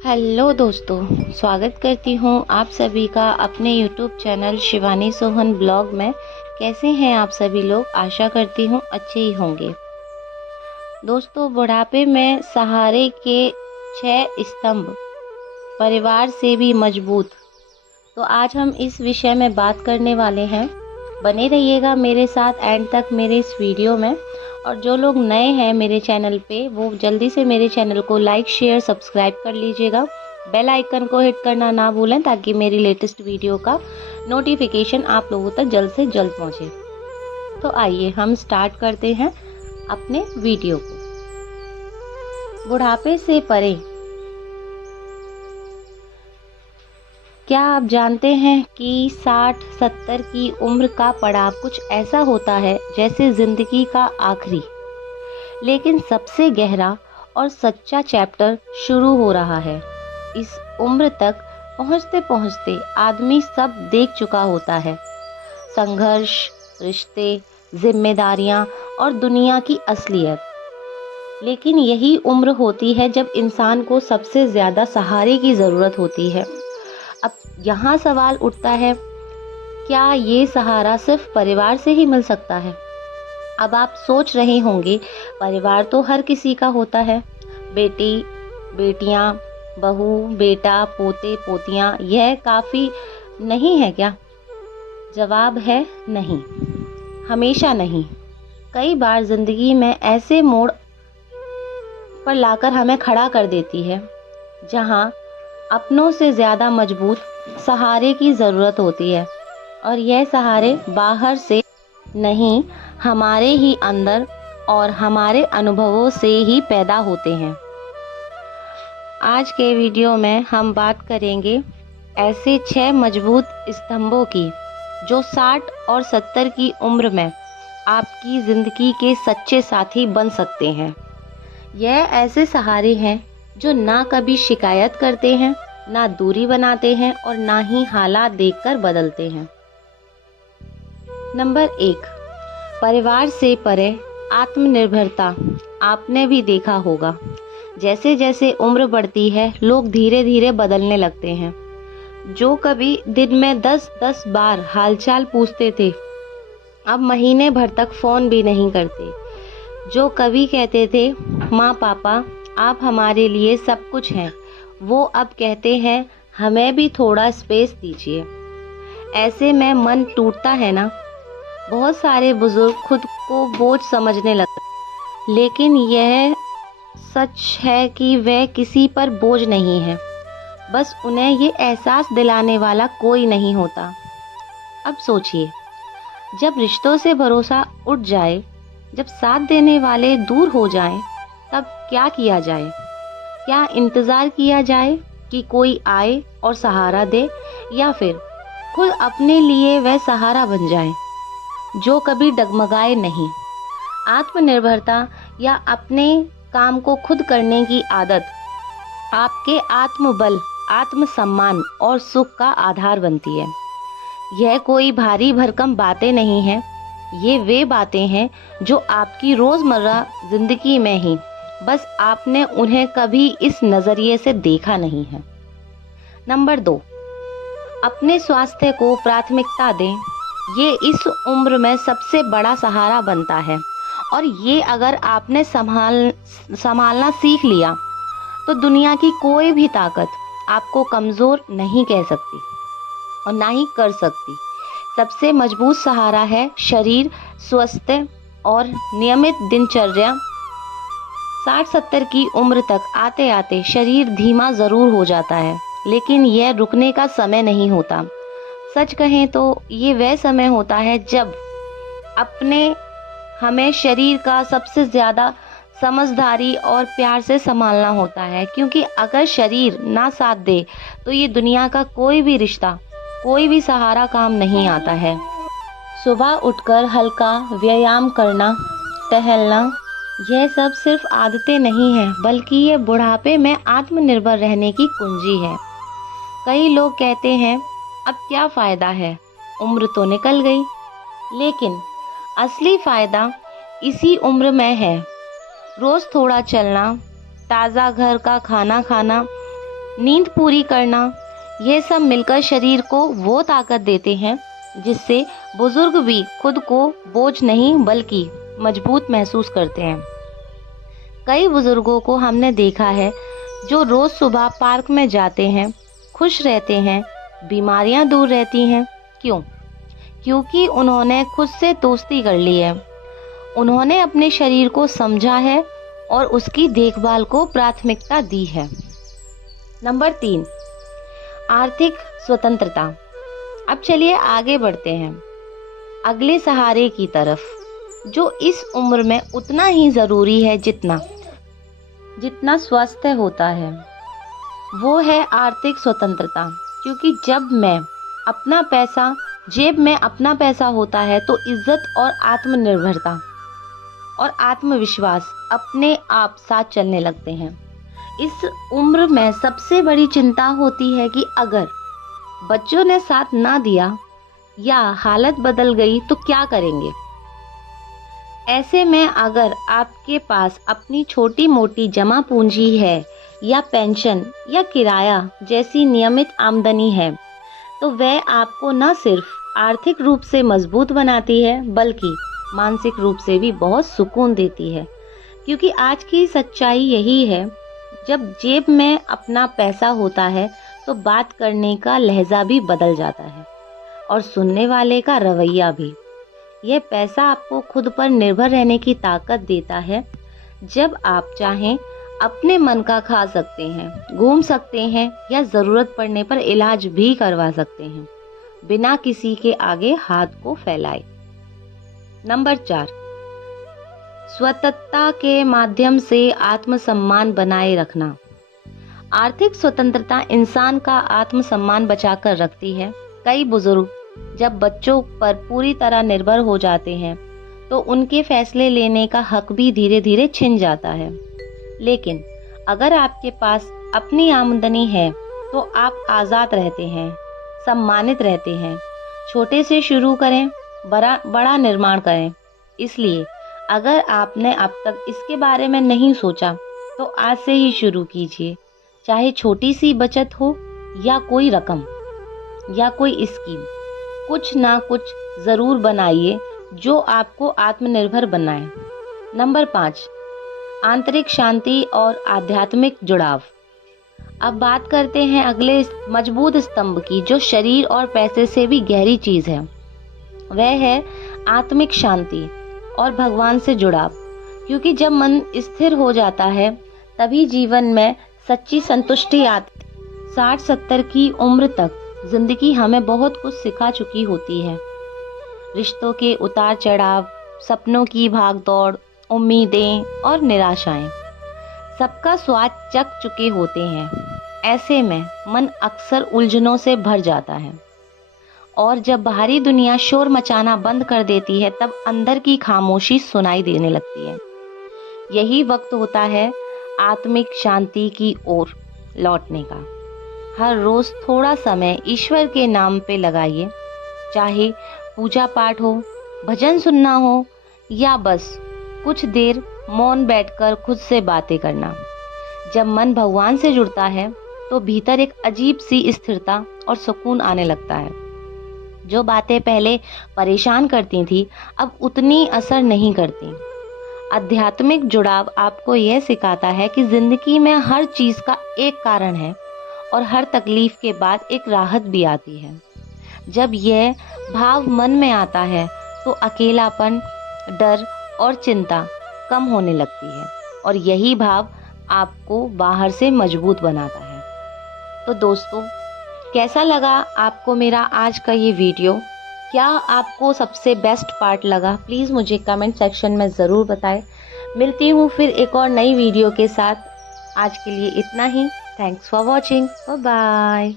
Hello दोस्तों, स्वागत करती हूँ आप सभी का अपने YouTube channel Shivani Sohan blog में। कैसे हैं आप सभी लोग? आशा करती हूँ अच्छे ही होंगे। दोस्तों, बुढ़ापे में सहारे के 6 स्तंभ, परिवार से भी मजबूत। तो आज हम इस विषय में बात करने वाले हैं। बने रहिएगा मेरे साथ एंड तक मेरे इस वीडियो में। और जो लोग नए हैं मेरे चैनल पे, वो जल्दी से मेरे चैनल को लाइक शेयर सब्सक्राइब कर लीजिएगा। बेल आइकन को हिट करना ना भूलें ताकि मेरी लेटेस्ट वीडियो का नोटिफिकेशन आप लोगों तक जल्द से जल्द पहुंचे। तो आइए हम स्टार्ट करते हैं अपने वीडियो को। बुढ़ापे से परे। क्या आप जानते हैं कि 60-70 की उम्र का पड़ाव कुछ ऐसा होता है जैसे जिंदगी का आखिरी, लेकिन सबसे गहरा और सच्चा चैप्टर शुरू हो रहा है। इस उम्र तक पहुंचते पहुंचते आदमी सब देख चुका होता है। संघर्ष, रिश्ते, जिम्मेदारियां और दुनिया की असलियत। लेकिन यही उम्र होती है जब इंसान को सबसे ज्यादा सहारे की जरूरत होती है। अब यहाँ सवाल उठता है, क्या ये सहारा सिर्फ परिवार से ही मिल सकता है? अब आप सोच रहे होंगे, परिवार तो हर किसी का होता है। बेटी, बेटियां, बहू, बेटा, पोते, पोतियां, यह काफी नहीं है क्या? जवाब है नहीं, हमेशा नहीं। कई बार जिंदगी में ऐसे मोड़ पर लाकर हमें खड़ा कर देती है जहां अपनों से ज्यादा मजबूत सहारे की जरूरत होती है। और यह सहारे बाहर से नहीं, हमारे ही अंदर और हमारे अनुभवों से ही पैदा होते हैं। आज के वीडियो में हम बात करेंगे ऐसे 6 मजबूत स्तंभों की जो 60 और 70 की उम्र में आपकी जिंदगी के सच्चे साथी बन सकते हैं। यह ऐसे सहारे हैं जो ना कभी शिकायत करते हैं, ना दूरी बनाते हैं और ना ही हालात देखकर बदलते हैं। नंबर 1, परिवार से परे आत्मनिर्भरता। आपने भी देखा होगा, जैसे जैसे उम्र बढ़ती है लोग धीरे धीरे बदलने लगते हैं। जो कभी दिन में 10-10 बार हालचाल पूछते थे, अब महीने भर तक फोन भी नहीं करते। जो कभी कहते थे, माँ पापा आप हमारे लिए सब कुछ हैं, वो अब कहते हैं, हमें भी थोड़ा स्पेस दीजिए। ऐसे में मन टूटता है ना। बहुत सारे बुजुर्ग खुद को बोझ समझने लगते, लेकिन यह सच है कि वे किसी पर बोझ नहीं है, बस उन्हें ये एहसास दिलाने वाला कोई नहीं होता। अब सोचिए, जब रिश्तों से भरोसा उठ जाए, जब साथ देने वाले दूर हो जाएं, तब क्या किया जाए? क्या इंतजार किया जाए कि कोई आए और सहारा दे, या फिर खुद अपने लिए वह सहारा बन जाए जो कभी डगमगाए नहीं? आत्मनिर्भरता या अपने काम को खुद करने की आदत आपके आत्मबल, आत्मसम्मान और सुख का आधार बनती है। यह कोई भारी भरकम बातें नहीं हैं, ये वे बातें हैं जो आपकी रोजमर्रा जिंदगी में ही, बस आपने उन्हें कभी इस नजरिए से देखा नहीं है। नंबर 2, अपने स्वास्थ्य को प्राथमिकता दें। ये इस उम्र में सबसे बड़ा सहारा बनता है, और ये अगर आपने संभालना सीख लिया तो दुनिया की कोई भी ताकत आपको कमजोर नहीं कह सकती और ना ही कर सकती। सबसे मजबूत सहारा है शरीर, स्वस्थ और नियमित दिनचर्या। 60-70 की उम्र तक आते आते शरीर धीमा जरूर हो जाता है, लेकिन यह रुकने का समय नहीं होता। सच कहें तो ये वह समय होता है जब अपने हमें शरीर का सबसे ज्यादा समझदारी और प्यार से संभालना होता है, क्योंकि अगर शरीर ना साथ दे तो ये दुनिया का कोई भी रिश्ता, कोई भी सहारा काम नहीं आता है। सुबह उठकर हल्का व्यायाम करना, टहलना, यह सब सिर्फ आदतें नहीं हैं, बल्कि ये बुढ़ापे में आत्मनिर्भर रहने की कुंजी है। कई लोग कहते हैं, अब क्या फायदा है, उम्र तो निकल गई। लेकिन असली फायदा इसी उम्र में है। रोज थोड़ा चलना, ताज़ा घर का खाना खाना, नींद पूरी करना, ये सब मिलकर शरीर को वो ताकत देते हैं जिससे बुजुर्ग भी खुद को बोझ नहीं बल्कि मजबूत महसूस करते हैं। कई बुजुर्गों को हमने देखा है जो रोज सुबह पार्क में जाते हैं, खुश रहते हैं, बीमारियां दूर रहती हैं। क्यों? क्योंकि उन्होंने खुद से दोस्ती कर ली है। उन्होंने अपने शरीर को समझा है और उसकी देखभाल को प्राथमिकता दी है। नंबर 3, आर्थिक स्वतंत्रता। अब चलिए आगे बढ़ते हैं अगले सहारे की तरफ, जो इस उम्र में उतना ही जरूरी है जितना स्वास्थ्य होता है। वो है आर्थिक स्वतंत्रता। क्योंकि जब जेब में अपना पैसा होता है तो इज्जत और आत्मनिर्भरता और आत्मविश्वास अपने आप साथ चलने लगते हैं। इस उम्र में सबसे बड़ी चिंता होती है कि अगर बच्चों ने साथ ना दिया या हालत बदल गई तो क्या करेंगे। ऐसे में अगर आपके पास अपनी छोटी मोटी जमा पूंजी है या पेंशन या किराया जैसी नियमित आमदनी है तो वह आपको न सिर्फ आर्थिक रूप से मजबूत बनाती है बल्कि मानसिक रूप से भी बहुत सुकून देती है। क्योंकि आज की सच्चाई यही है, जब जेब में अपना पैसा होता है तो बात करने का लहजा भी बदल जाता है और सुनने वाले का रवैया भी। यह पैसा आपको खुद पर निर्भर रहने की ताकत देता है। जब आप चाहें अपने मन का खा सकते हैं, घूम सकते हैं या जरूरत पड़ने पर इलाज भी करवा सकते हैं बिना किसी के आगे हाथ को फैलाए। नंबर 4, स्वतंत्रता के माध्यम से आत्मसम्मान बनाए रखना। आर्थिक स्वतंत्रता इंसान का आत्मसम्मान बचाकर रखती है। कई बुजुर्ग जब बच्चों पर पूरी तरह निर्भर हो जाते हैं तो उनके फैसले लेने का हक भी धीरे धीरे छिन जाता है। लेकिन अगर आपके पास अपनी आमदनी है तो आप आज़ाद रहते हैं, सम्मानित रहते हैं। छोटे से शुरू करें, बड़ा निर्माण करें। इसलिए अगर आपने अब तक इसके बारे में नहीं सोचा तो आज से ही शुरू कीजिए। चाहे छोटी सी बचत हो या कोई रकम या कोई स्कीम, कुछ ना कुछ जरूर बनाइए जो आपको आत्मनिर्भर बनाए। नंबर 5, आंतरिक शांति और आध्यात्मिक जुड़ाव। अब बात करते हैं अगले मजबूत स्तंभ की, जो शरीर और पैसे से भी गहरी चीज है। वह है आत्मिक शांति और भगवान से जुड़ाव। क्योंकि जब मन स्थिर हो जाता है तभी जीवन में सच्ची संतुष्टि आती। 60-70 की उम्र तक जिंदगी हमें बहुत कुछ सिखा चुकी होती है। रिश्तों के उतार चढ़ाव, सपनों की भागदौड़, उम्मीदें और निराशाएं, सबका स्वाद चख चुके होते हैं। ऐसे में मन अक्सर उलझनों से भर जाता है और जब बाहरी दुनिया शोर मचाना बंद कर देती है तब अंदर की खामोशी सुनाई देने लगती है। यही वक्त होता है आत्मिक शांति की ओर लौटने का। हर रोज थोड़ा समय ईश्वर के नाम पे लगाइए, चाहे पूजा पाठ हो, भजन सुनना हो या बस कुछ देर मौन बैठकर खुद से बातें करना। जब मन भगवान से जुड़ता है तो भीतर एक अजीब सी स्थिरता और सुकून आने लगता है। जो बातें पहले परेशान करती थी अब उतनी असर नहीं करती। आध्यात्मिक जुड़ाव आपको यह सिखाता है कि जिंदगी में हर चीज का एक कारण है और हर तकलीफ के बाद एक राहत भी आती है। जब यह भाव मन में आता है तो अकेलापन, डर और चिंता कम होने लगती है और यही भाव आपको बाहर से मजबूत बनाता है। तो दोस्तों, कैसा लगा आपको मेरा आज का ये वीडियो? क्या आपको सबसे बेस्ट पार्ट लगा? प्लीज़ मुझे कमेंट सेक्शन में ज़रूर बताएं। मिलती हूँ फिर एक और नई वीडियो के साथ। आज के लिए इतना ही। Thanks for watching. Bye bye.